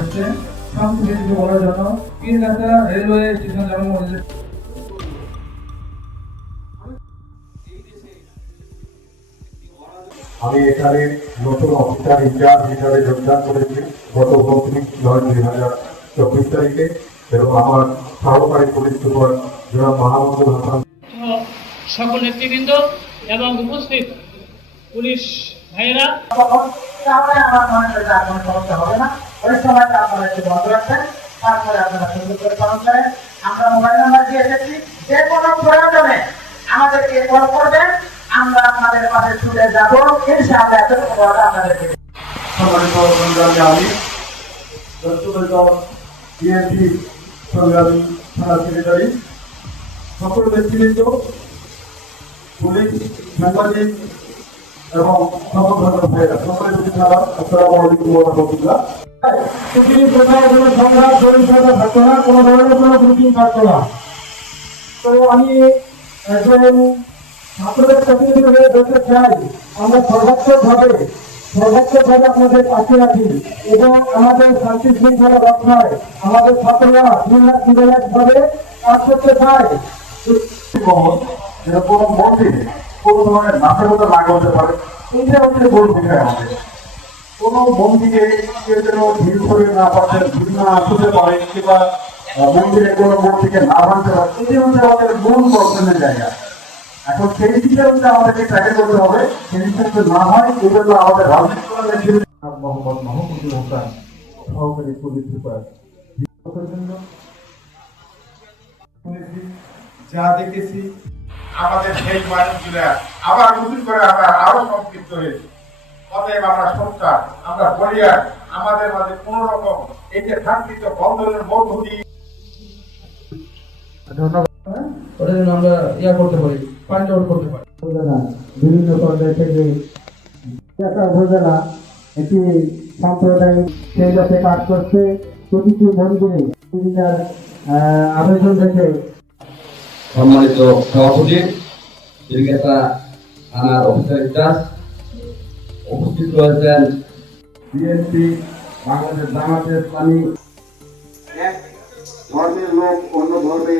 হচ্ছে। শান্তি কিছু বলার জন্য তিন রাস্তা রেলওয়ে স্টেশন যেমন বলেছে আমি এখানে নতুন অফিসার ইনচার্জ হিসাবে যোগদান করেছি গত উনত্রিশ নয় দুই হাজার চব্বিশ তারিখে এবং আমার সহকারী পুলিশ সুপার জনাব মাহমুদুল হাসান। সকল নেতৃবৃন্দ এবং উপস্থিত পুলিশ ভাইয়েরা সমস্যা হবে না ওই সময়টা আপনারা একটু বন্ধ রাখবেন তারপরে আমরা মোবাইল নাম্বার দিয়ে এসেছি যে কোনো প্রয়োজনে আমাদেরকে কল করবেন আমরা আপনাদের পাশে ছুটে যাব ইনশাআল্লাহ এতটুকু কথা সকল নেতৃবৃন্দ পুলিশ সাংবাদিক এবং সকল ধরনের ভাইয়েরা সকলের প্রতি সালাম আসসালামু আলাইকুম ওয়া রাহমাতুল্লাহ। পৃথিবীর কোথাও কোনো সংঘাত সহিংসতা থাকতো না, কোনো ধরনের কোনো গ্রুপিং থাকতো না। তো আমি একজন ছাত্রদের প্রতিনিধি হয়ে বলতে চাই আমাদের কোনো ধরনের নাশকতা না করতে পারে। এইটা হচ্ছে বড় বিষয় আমাদের। কোনো মন্দিরে কেউ যেন ভিড় করে না পারছেন ভিড় না আসতে পারে কিংবা মন্দিরে কোনো মূর্তিকে না ভাঙতে পারে এটি হচ্ছে আমাদের মূল প্রবলেমের জায়গা। এখন সেই দিকে হচ্ছে আমাদেরকে ট্র্যাকে করতে হবে। দিকে না হয় এই জন্য আমাদের রাজনীতি মোহাম্মদ মাহমুদুল হাসান সহকারী পুলিশ সুপার। যা দেখেছি আমাদের সেই মানুষগুলা আবার নতুন করে আমরা আরও সম্পৃক্ত হয়েছি। অতএব আমরা সত্তা আমরা বলিয়া আমাদের মাঝে কোন রকম এই যে থাকৃত বন্ধনের মধ্য দিয়ে ওটা যেন আমরা ইয়া করতে পারি ফাইন্ড আউট করতে পারি। বিভিন্ন পর্যায় থেকে একটা উপজেলা একটি সাম্প্রদায়িক কেন্দ্রতে কাজ করছে প্রতিটি মন্দিরে। আহ, আবেদন রেখে সম্মানিত সভাপতি দীর্ঘতা থানার অফিসার ইনচার্জ, উপস্থিত রয়েছেন বিএনপি, বাংলাদেশ জামাতে ইসলামী। এক ধর্মের লোক, অন্য ধর্মে